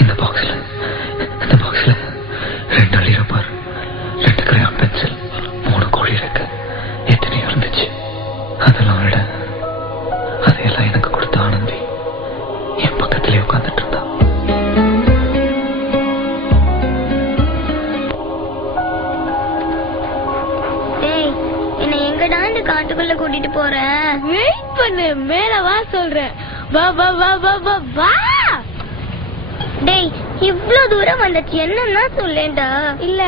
இந்த பாக்ஸ்ல 2 அள்ளிரப்பார், 2 gram pencil, 3 கோழி இருக்கு, எத்தனையோ இருந்துச்சு. அதெல்லாம் விட அதையெல்லாம் எனக்கு கொடுத்த ஆனந்தி என் பக்கத்திலே உட்கார்ந்துட்டு இருந்தா. என்ன எங்கடா இந்த காட்டுக்குள்ள கூட்டிட்டு போற? வெயிட் பண்ணு, மேல வா சொல்றேன். வா வா வா வா வா வா. டேய், இவ்ளோ தூரம் வந்துச்சு, என்னன்னா சொல்லேன்டா. இல்ல,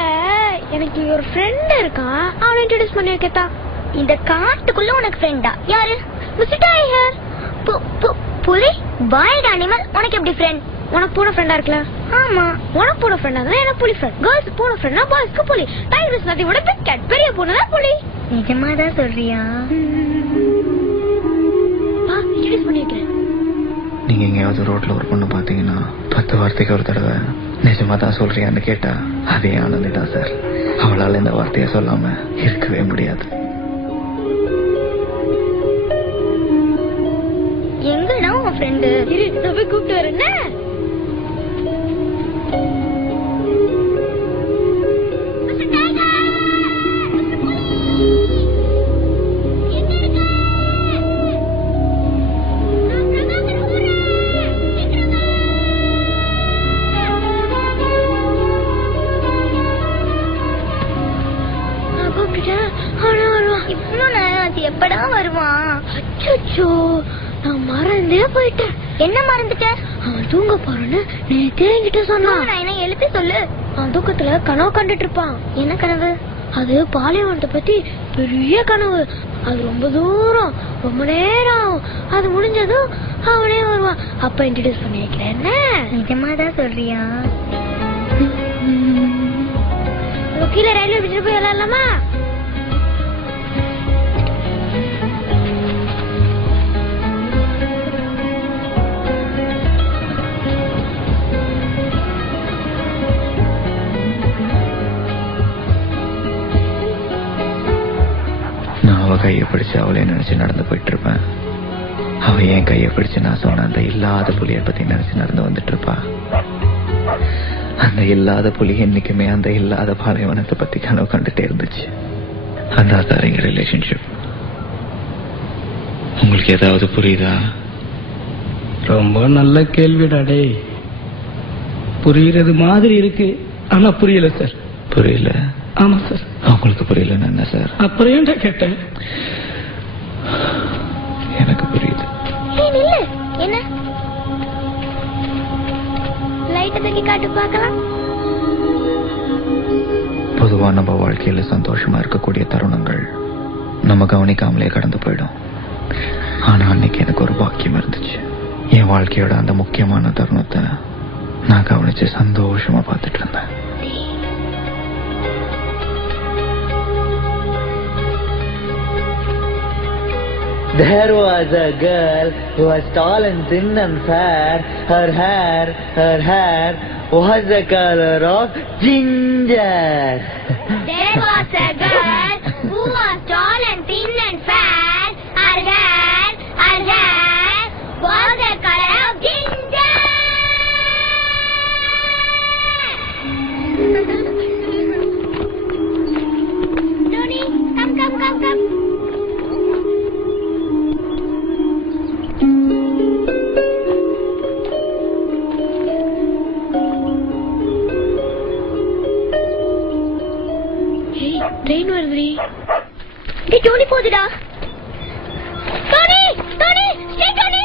எனக்கு ஒரு ஃப்ரெண்ட் இருக்கான், அவனை இன்ட்ரோடியூஸ் பண்ணி வைக்கத்தா. இந்த காட்டுக்குள்ள உனக்கு ஃப்ரெண்டா? யாரு? Visit here. புலி வைல்ட் அனிமல் உனக்கு எப்படி ஃப்ரெண்ட்? உனக்கு பூனை ஃப்ரெண்டா இருக்கல? ஆமா, உனக்கு பூனை ஃப்ரெண்டா இருந்தா எனக்கு புலி ஃப்ரெண்ட். கேர்ள்ஸ் பூனை ஃப்ரெண்ட்னா பாய்ஸ்க்கு புலி. டைகர் இஸ் நதிங் விட பிக் கேட். பெரிய பூனை தான் புலி. நிஜமாதான் சொல்றியா? வா, இன்ட்ரோடியூஸ் பண்ணி வைக்கிறேன். நீங்க எங்கேயாவது ரோட்ல ஒரு பொண்ணு பாத்தீங்கன்னா 10 வார்த்தைக்கு ஒரு தடவை நிஜமா தான் சொல்றியான்னு கேட்டா அதே ஆனந்தி தான் சார். அவளால இந்த வார்த்தையை சொல்லாம இருக்கவே முடியாது. எங்கடா உன் ஃப்ரெண்டு? இரு, நான் போய் கூப்பிட்டு வரேன். எப்படா வருவான்? அச்சோ, நான் மறந்தே போயிட்டேன். என்ன மறந்துட்ட? அவன் தூங்க போறேன்னு நேத்தே என்கிட்ட சொன்னான். நான் என்ன எழுப்பி சொல்லு. அவன் தூக்கத்துல கனவு கண்டுட்டு இருப்பான். என்ன கனவு? அது பாலைவனத்தை பத்தி பெரிய கனவு. அது ரொம்ப தூரம், ரொம்ப நேரம். அது முடிஞ்சதும் அவனே வருவான். அப்ப இன்ட்ரோடியூஸ் பண்ணி வைக்கிறேன். என்ன நிஜமாதான் சொல்றியா? கீழே ரயில்வே பிடிச்சிட்டு போய் விளையாடலாமா? அவ கையை பிடிச்சு அவளே நினைச்சு நடந்து போயிட்டு இருப்பேன். அவ என் கையை பிடிச்சு நான் சொன்ன அந்த இல்லாத புலியை பத்தி நினைச்சு நடந்து வந்துட்டு இருப்பா. அந்த இல்லாத புலி என்னைக்குமே அந்த இல்லாத பாலைவனத்தை பத்தி கனவு கண்டுட்டே இருந்துச்சு. அதான் சார் எங்க ரிலேஷன்ஷிப். உங்களுக்கு ஏதாவது புரியுதா? ரொம்ப நல்ல கேள்விடாடே. புரியுறது மாதிரி இருக்கு, ஆனா புரியல சார். புரியல? ஆமா சார். அவங்களுக்கு புரியலன்னு என்ன சார்? அப்புறம் ஏன்டா கேட்டேன்? எனக்கு புரியுது. என்ன லைட் தூக்கி காட்டு பார்க்கலாம். பொதுவா நம்ம வாழ்க்கையில சந்தோஷமா இருக்கக்கூடிய தருணங்கள் நம்ம கவனிக்காமலே கடந்து போயிடும். ஆனா அன்னைக்கு எனக்கு ஒரு பாக்கியம் இருந்துச்சு. என் வாழ்க்கையோட அந்த முக்கியமான தருணத்தை நான் கவனிச்சு சந்தோஷமா பார்த்துட்டு இருந்தேன். There was a girl who was tall and thin and fair. Her hair was the color of ginger. There was a girl who was tall and thin and fair. Her hair was the color of ginger. Tony, come. Train வருதுடி. டேய் Tony போகுதுடா. Tony, stay Dhoni.